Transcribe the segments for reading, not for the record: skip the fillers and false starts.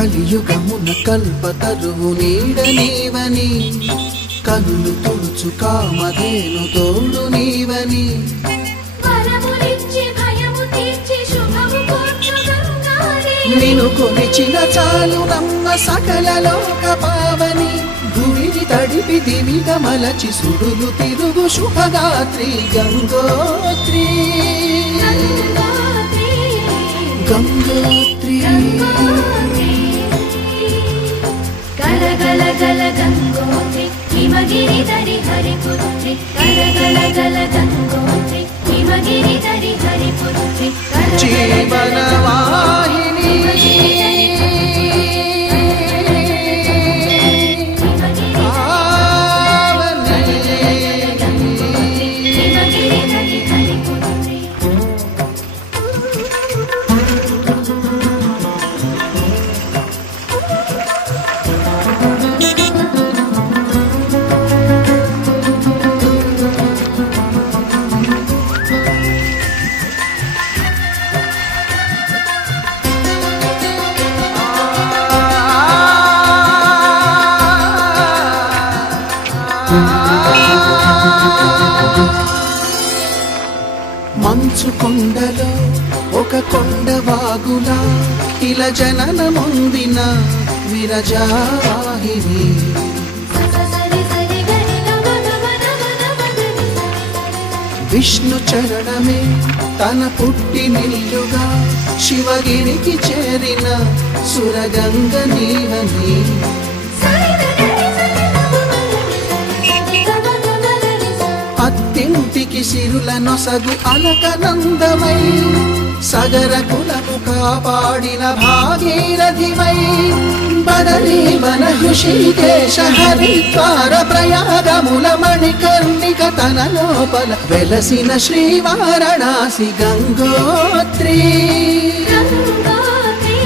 కలియుగమున కల్పతరువు నీడ నీవని కనులు తుడుచు కామధేను తోడు నీవని నిన్ను కొలిచిన చాలు నమ్మ సకల లోక పావని భూమిని తడిపి దివిగా మలచి సుడులు తిరుగు శుభగాత్రి గంగోత్రి గంగోత్రి గల గల గల గంగోత్రి హిమగిరి దరి హరిపుత్రి గల గల గల గంగోత్రి హిమగిరి దరి హరిపుత్రి జీవనవాహిని మంచు కొండలో ఒక కొండ వాగులా ఇలా జననమొందిన విరజావాహిని విష్ణు చరణమే తన పుట్టినిల్లుగా శివగిరికి చేరిన సురగంగ నీవని అత్తింటికి సిరుల నొసగు అలకనందమై సగర కులము కాపాడిన భాగీరథివై బదరీ వన హృషికేశ హరిద్వార ప్రయాగముల మణికర్ణిక తన లోపల వెలసిన శ్రీవారణాసి గంగోత్రి గంగోత్రి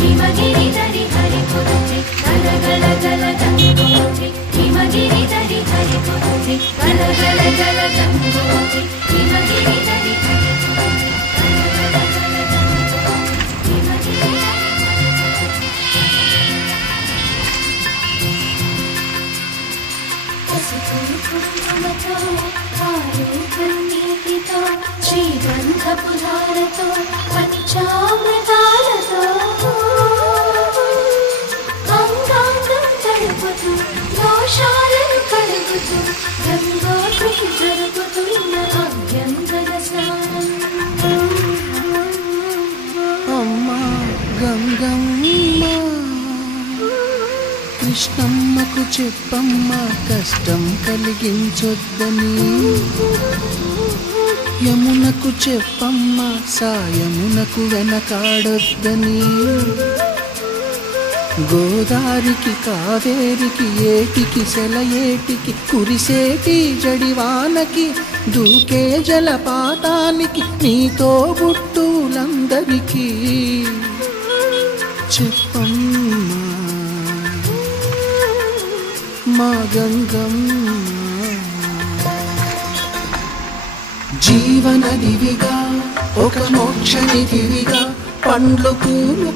హిమగిరి దరి హరిపుత్రి గల గల గల గంగోత్రి హిమగిరి దరి హరిపుత్రి గల గల గల గంగోత్రి హిమగిరి దరి హరిపుత్రి కన్నీటితో శ్రీగంధపు ధారతో పంచామృతాలతో గంగాంగం తడుపుతూ దోషాలను కడుగుతూ గంగోత్రి జరుగుతున్న అభ్యంతర స్నానం అమ్మా గంగమ్మ కృష్ణమ్మకు చెప్పమ్మా కష్టం కలిగించొద్దని యమునకు చెప్పమ్మా సాయమునకు వెనకాడొద్దని గోదారికి కావేరికి ఏటికి సెలయేటికి కురిసేటి జడివానకి దూకే జలపాతానికి నీతో బుట్టులందరికీ చెప్పమ్మా మా గంగమ్మ జీవనదివిగా ఒక మోక్షనిధివిగా పండ్లు పూలు